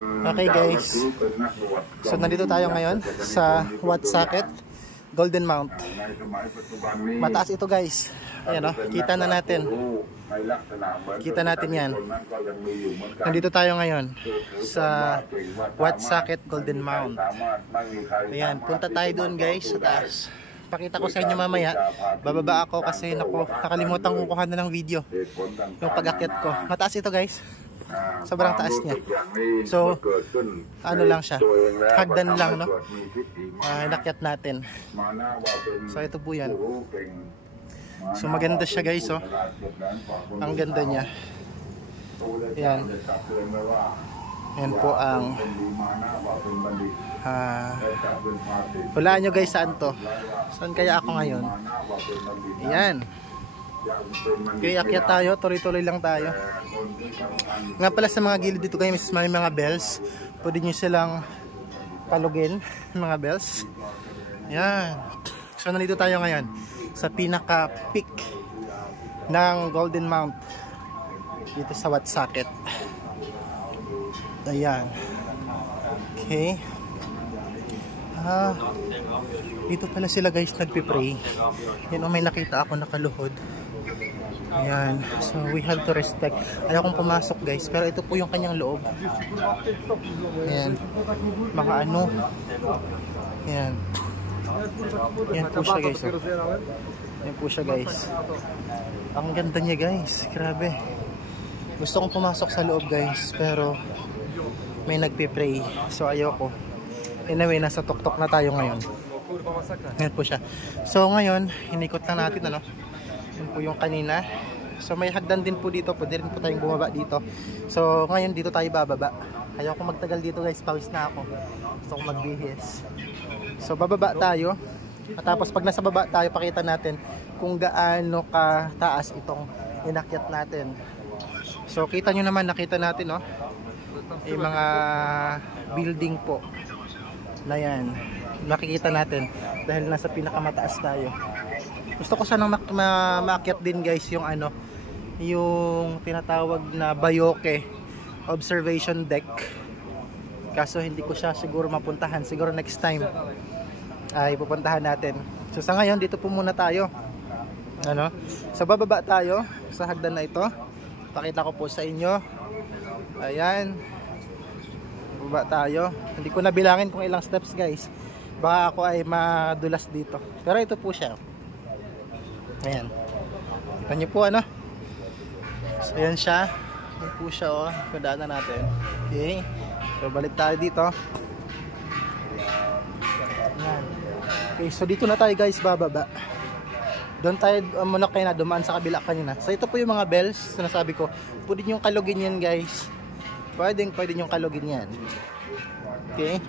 Okay guys, so nandito tayo ngayon sa Woonsocket Golden Mount. Mataas ito guys. Ayan o, kita na natin. Kita natin yan. Nandito tayo ngayon sa Woonsocket Golden Mount. Ayan, punta tayo doon guys sa taas. Pakita ko sa inyo mamaya. Bababa ako kasi nakalimutan kong kuha na ng video yung pag-akyat ko. Mataas ito guys. Sobrang taas niya. So, ano lang siya. Hagdan lang, no? Nakyat natin. So, ito po yan. So, maganda siya guys, oh. Ang ganda niya. Yan. Yan po ang hulaan nyo guys saan to. Saan kaya ako ngayon? Ayan. Okay, akyat tayo. Tuloy-tuloy lang tayo. Nga pala sa mga gilid dito guys, may mga bells. Pwede nyo silang palugin. Mga bells. Ayan. So, nandito tayo ngayon sa pinaka-peak ng Golden Mount dito sa Woonsocket. Ayan. Okay. Dito pala sila guys nagpipray. Yan o, may nakita ako nakaluhod. Ayan. So we have to respect. Ayaw kong pumasok guys, pero ito po yung kanyang loob. Ayan. Mga ano. Ayan. Yan po siya guys. Yan po siya guys. Ang ganda niya guys. Grabe. Gusto kong pumasok sa loob guys, pero may nagpipray. So ayoko. Anyway, nasa tuktok na tayo ngayon. Ayan po siya. So ngayon, inikot lang natin ano. Yun po yung kanina. So may hagdan din po dito. Pwede rin po tayong bumaba dito. So ngayon dito tayo bababa. Ayaw ko magtagal dito guys. Pawis na ako. Gusto ko magbihis. So bababa tayo. At tapos pag nasa baba tayo, pakita natin kung gaano kataas itong inakyat natin. So kita nyo naman, nakita natin no. Yung mga building po na yan. Makikita natin dahil nasa pinakamataas tayo. Gusto ko sanang maakyat din guys yung ano, yung tinatawag na Bayoque observation deck. Kaso hindi ko siya siguro mapuntahan. Siguro next time ay pupuntahan natin. So sa ngayon dito po muna tayo. Ano? So bababa tayo sa hagdan na ito. Pakita ko po sa inyo. Ayan. Baba tayo. Hindi ko nabilangin kung ilang steps guys. Baka ako ay madulas dito. Pero ito po siya. Ayan. Kita nyo po ano. So ayan siya. Ayan po siya oh. Kadaanan natin. Okay. So balik tayo dito. Ayan. Okay. So dito na tayo guys bababa. Doon tayo muna kayo na dumaan sa kabila kanina. So ito po yung mga bells. Sinasabi ko. Pwede nyo kalugin yan guys. Pwede nyo kalugin yan. Okay.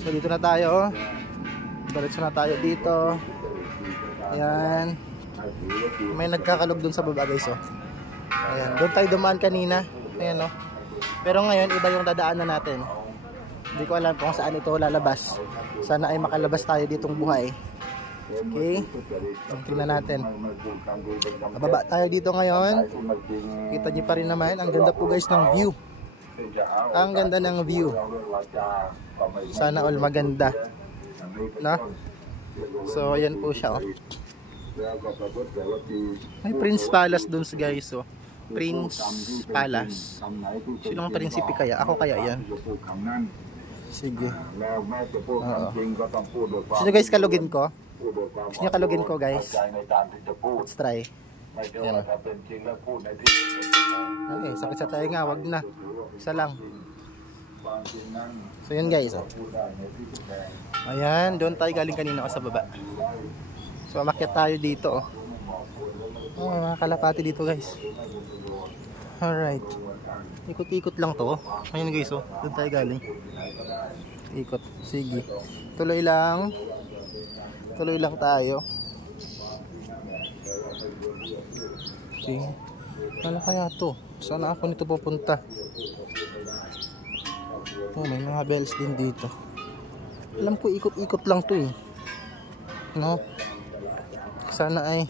So dito na tayo. Diretso na tayo dito. Ayan. May nagkakalog dun sa baba guys oh. Ayan. Doon tayo dumaan kanina. Ayan oh. Pero ngayon iba yung dadaanan natin. Hindi ko alam kung saan ito lalabas. Sana ay makalabas tayo ditong buhay. Okay. Tingnan natin. Bababa tayo dito ngayon. Kita nyo pa rin naman. Ang ganda po guys ng view. Ang ganda ng view. Sana all maganda. No? So ayan po siya oh. May Prince Palace dun guys oh. Prince Palace. Sinong prinsipe kaya? Ako kaya yan? Sige. Sino guys kalugin ko? Gusto nyo kalugin ko guys? Let's try. Ayan. Okay, sakit sa tayo nga. Wag na. Isa lang. So yun guys oh. Ayan, doon tayo galing kanina sa baba. So umakyat tayo dito oh. Oh, mga kalapati dito guys. Alright. Ikot-ikot lang to oh. Ayun guys oh. Doon tayo galing. Ikot. Sige. Tuloy lang. Tuloy lang tayo. Okay. Ano kaya to? Saan ako nito pupunta? Oh, may mga bells din dito. Alam ko ikot-ikot lang to eh. No? Sana ay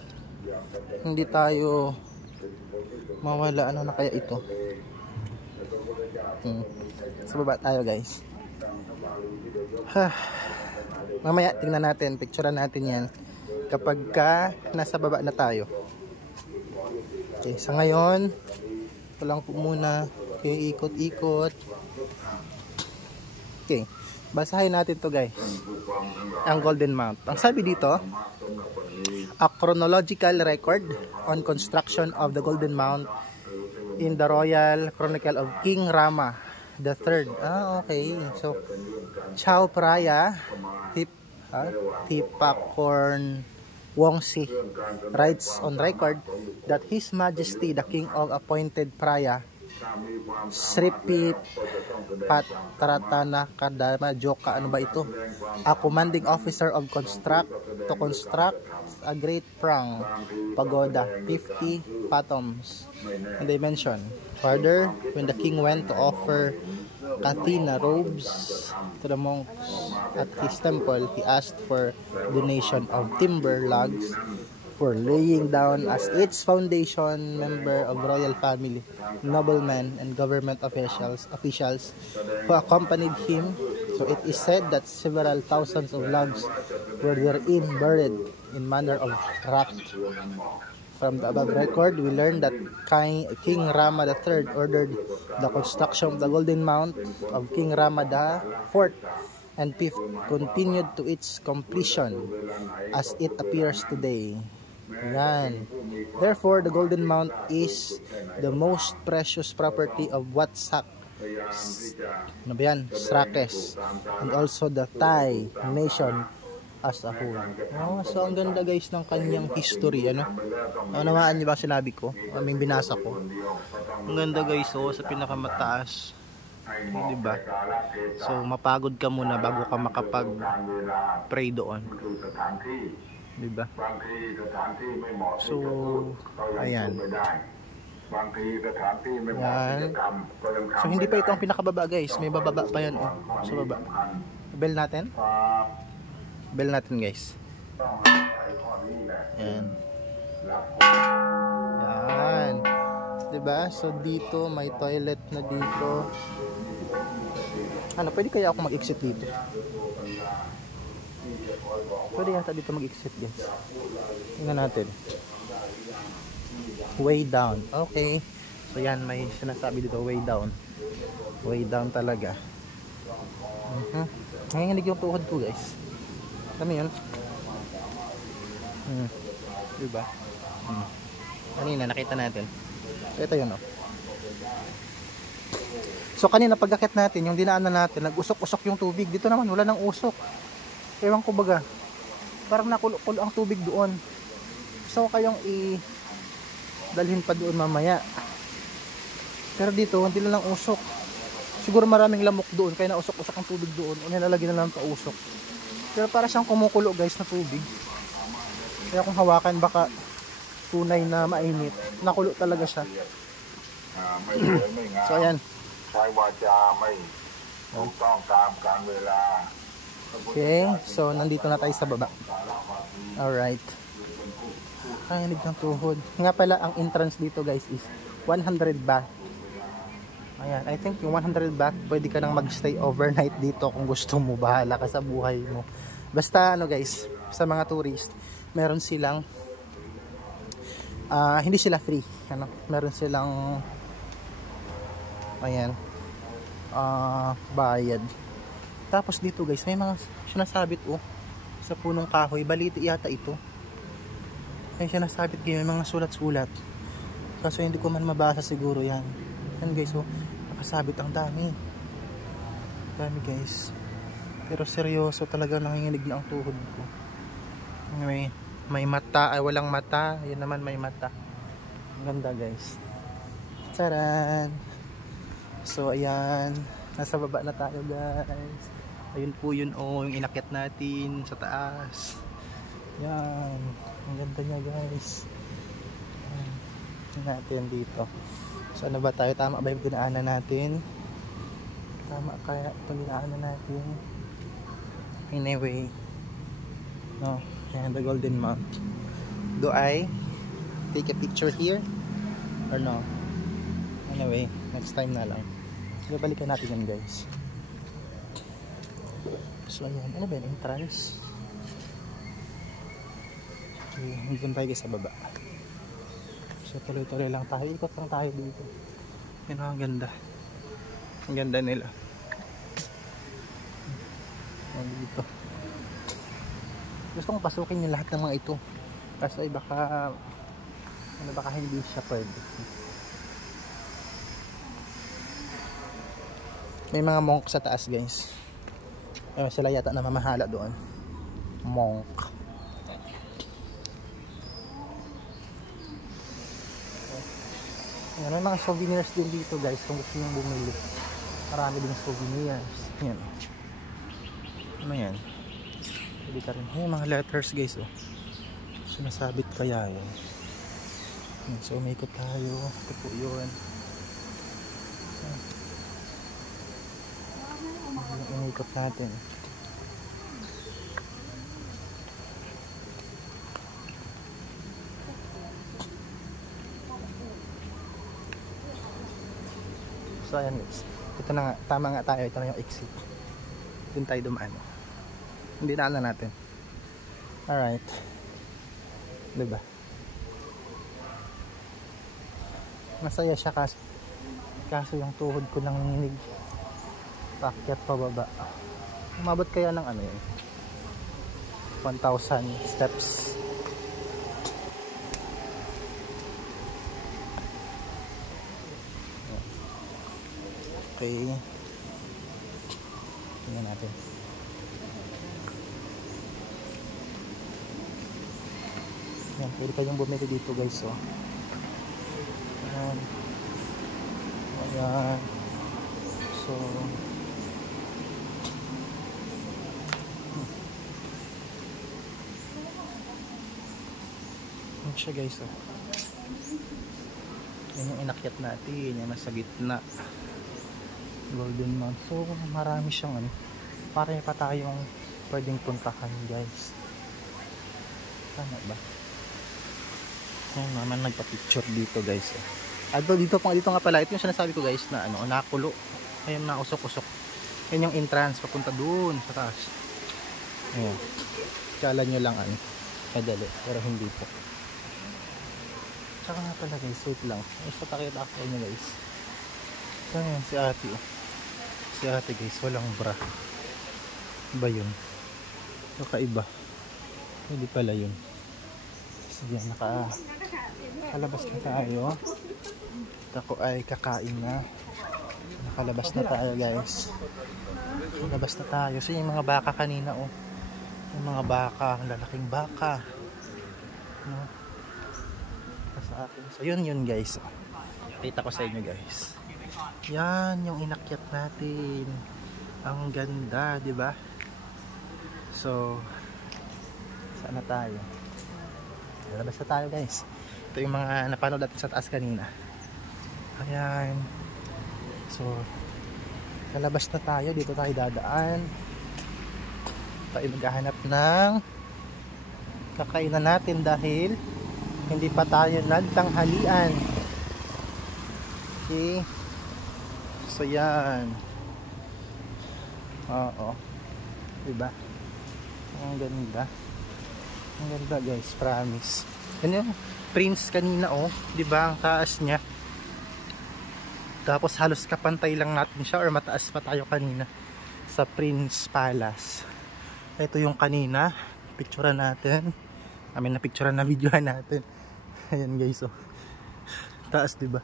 hindi tayo mawala. Ano na kaya ito? Sa baba tayo guys. Mamaya tingnan natin, picturean natin yan kapag ka nasa baba na tayo. Okay, sa ngayon ito lang po muna. Okay, ikot-ikot. Okay, basahin natin to guys. Ang Golden Mount. Ang sabi dito, a chronological record on construction of the Golden Mount in the Royal Chronicle of King Rama III. Okay. So, Chao Phraya Thipakorn Wongsi writes on record that His Majesty the King of appointed Phraya Sripi Patratana Kadama Joka, ano ba ito? A commanding officer of construct a great prang pagoda 50 fathoms. And they mention further, when the king went to offer Kathina robes to the monks at his temple, he asked for donation of timber logs for laying down as its foundation. Member of royal family, noblemen, and government officials who accompanied him. So it is said that several thousands of logs were therein buried in manner of raft. From the above record, we learn that King Rama III ordered the construction of the Golden Mount of King Rama IV and V continued to its completion as it appears today. Yan. Therefore, the Golden Mount is the most precious property of Watsak, Srakes, and also the Thai nation as a whole. So ang ganda guys ng kanyang history, ano? Nawaan niyo ba sinabi ko? May binasa ko. Ang ganda guys, sa pinakamataas. Diba? So mapagod ka muna bago ka makapag-pray doon. Diba? So ayan. Yan. So hindi pa ito ang pinakababa guys, may bababa pa yan sa baba. Bell natin. Bell natin guys. Yan. Yan. Diba? So dito may toilet na dito. Ano, pwede kaya ako mag-exit dito? Pwede yata dito mag-exit guys. Tingnan natin. Way down. Okay. So yan, may sinasabi dito, way down. Way down talaga. Nanginginig yung tuhod ko guys. Alam mo yun? Diba? Kanina nakita natin. So ito yun So kanina pag-akit natin, yung dinaanan natin, nag-usok-usok yung tubig. Dito naman wala nang usok. Ewan ko baga. Parang nakulo-kulo ang tubig doon. So kayong dalhin pa doon mamaya. Pero dito hindi lang usok. Siguro maraming lamok doon kaya nausok-usok ang tubig doon. O nilalagyan na lang pa-usok. Pero para siyang kumukulo guys na tubig. Kaya kung hawakan baka tunay na mainit. Nakulo talaga siya. So ayan. Okay, so nandito na tayo sa baba. Alright. Kayanig ng tuhod. Nga pala ang entrance dito guys is 100 baht. Ayan, I think yung 100 baht pwede ka nang magstay overnight dito kung gusto mo. Bahala ka sa buhay mo. Basta ano guys, sa mga tourist, meron silang hindi sila free. Ano, meron silang ayan, bayad. Tapos dito guys, may mga sinasabit sa punong kahoy. Baliti yata ito. May sinasabit kayo, may mga sulat-sulat. Kaso hindi ko man mabasa siguro yan. Yan guys, nakasabit ang dami. Dami guys. Pero seryoso talaga, nanginginig na ang tuhod ko. May mata, ay walang mata. Yan naman may mata. Ang ganda guys. Taran! So ayan, nasa baba na tayo guys. Ayun po yun yung inakyat natin sa taas. Yan, ang ganda niya guys. Natin dito. So ano ba tayo? Tama ba yung dinaanan natin? Tama kaya itong dinaanan natin? Anyway, no, yan, the Golden Mount. Do I take a picture here or no? Anyway, next time na lang. Balikan natin yan guys. So ayan, ano ba yun? Entrance. Okay, hindi tayo guys sa baba. So tuloy-tuloy lang tayo, ikot lang tayo dito. Yan ang ganda. Ang ganda nila. Dito. Gusto kong pasukin yung lahat ng mga ito. Kasi baka hindi siya pwede. May mga monk sa taas guys. Sila yata na mamahala doon. Monk. May mga souvenirs din dito guys kung gusto nyo bumili. Marami din souvenirs. Yan. Ano yan? Pwede ka rin. May mga letters guys. Oh. Sinasabit kaya yan. So umikot tayo. Ito po yun. Umikot natin. So ayan guys. Ito na nga. Tama nga tayo. Ito na yung exit. Doon tayo dumaan. Hindi na natin. Alright. Diba? Masaya siya kaso yung tuhod ko lang ninig. Paakyat pababa. Umabot kaya ng ano yun? 1,000 steps. Okay. Tingnan natin. Yan, pwede kayong bumili dito guys. Oh. Ayan. Ayan. So yan siya guys. Oh. Yan yung inakyat natin. Yan nasa gitna. Golden Mount. So marami siyang ano. Parang pa tayong pwedeng puntahan guys. Tama ba? Ayun naman nagpa-picture dito guys. Dito nga pala. Ito yung sinasabi ko guys na ano, nakulo. Ayun na usok-usok. Yan yung entrance papunta doon sa taas. Ayun. Kala nyo lang ano. Madali. Pero hindi po. Tsaka nga pala guys. Wait lang. Ay, patakita ako nyo guys. Ayan si ate oh. Si ate guys. Walang bra. Ba yun? Kakaiba. Hindi pala yun. Sige, nakalabas na tayo. Ako ay kakain na. Nakalabas na tayo guys. Nakalabas na tayo. So yung mga baka kanina oh. Yung mga baka, lalaking baka. No? Sa akin. So yun guys. Kita ko sa inyo guys. Yan yung inakyat natin. Ang ganda, di ba? So sana tayo. Lalabas na tayo guys. Ito yung mga napanood natin sa taas kanina. Ayan. So lalabas na tayo. Dito tayo dadaan. Tayo maghahanap ng kakainan natin dahil hindi pa tayo nagtanghalian. Okay. So yan. Oo. Diba? Ang ganda. Ang ganda guys, promise. Yan yung Prince kanina oh, 'di ba? Ang taas niya. Tapos halos kapantay lang natin siya or mataas pa tayo kanina sa Prince Palace. Ito yung kanina, picturean natin. Na picturean na videohan natin. Ayan guys oh. Taas 'di ba?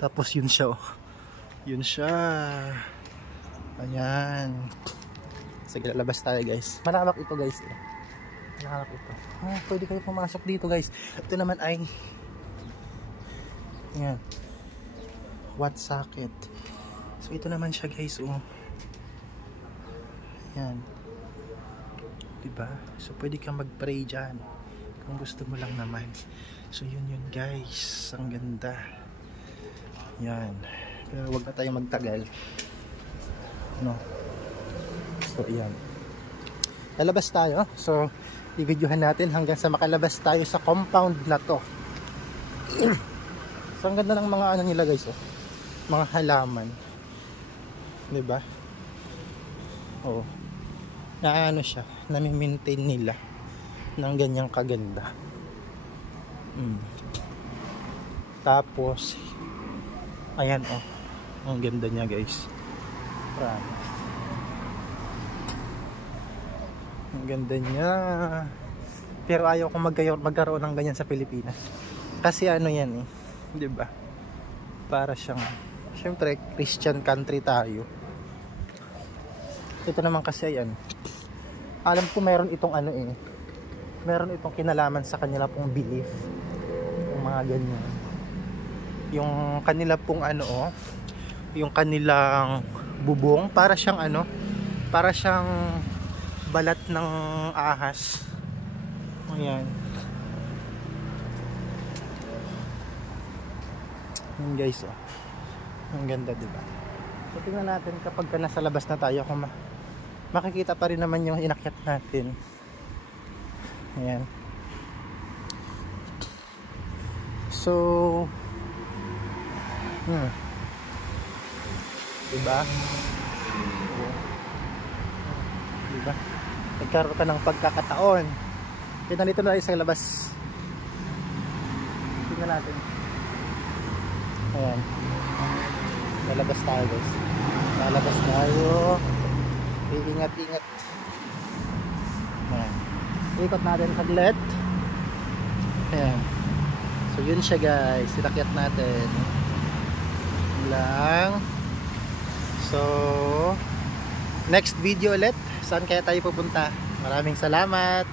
Tapos yun siya oh. Yun siya. Ayan. Sige, lalabas tayo guys. Malawak ito guys eh. Nakalap ito. Pwede kayo pumasok dito guys. Ito naman ay yan, watt socket. So ito naman siya guys oh. Yan, diba? So pwede kang mag-pray dyan kung gusto mo lang naman. So yun guys. Ang ganda. Yan. Pero wag na tayo magtagal, no? So yan, lalabas tayo. So i-videohan natin hanggang sa makalabas tayo sa compound na to. So ang ganda ng mga ano nila guys oh. Mga halaman. 'Di ba? Oh. Na ano siya, nami-maintain nila ng ganyang kaganda. Tapos ayan oh. Ang ganda niya, guys. Promise. Ang ganda niya. Pero ayaw ko magkaroon ng ganyan sa Pilipinas. Kasi ano yan eh, 'di ba? Para siyang, syempre Christian country tayo. Ito naman kasi ayan. Alam ko meron itong ano eh. Meron itong kinalaman sa kanila pong belief. Yung mga ganyan. Yung kanila pong ano oh, yung kanilang bubong para siyang ano, para siyang balat ng ahas. Ayan. Ayan guys oh. Ang ganda, diba? So tingnan natin kapag nasa labas na tayo kung makikita pa rin naman yung inakyat natin. Ayan. So diba? Diba? Nagkaroon ka ng pagkakataon. Kita dito na tayo sa labas. Tingnan natin. Ayan. Lalabas tayo, guys. Lalabas tayo. Iingat-ingat. Ayan. Ikot natin saglit. Ayan. So yun siya, guys. Sinakyat natin. Lang. So next video ulit. Saan kaya tayo pupunta? Maraming salamat.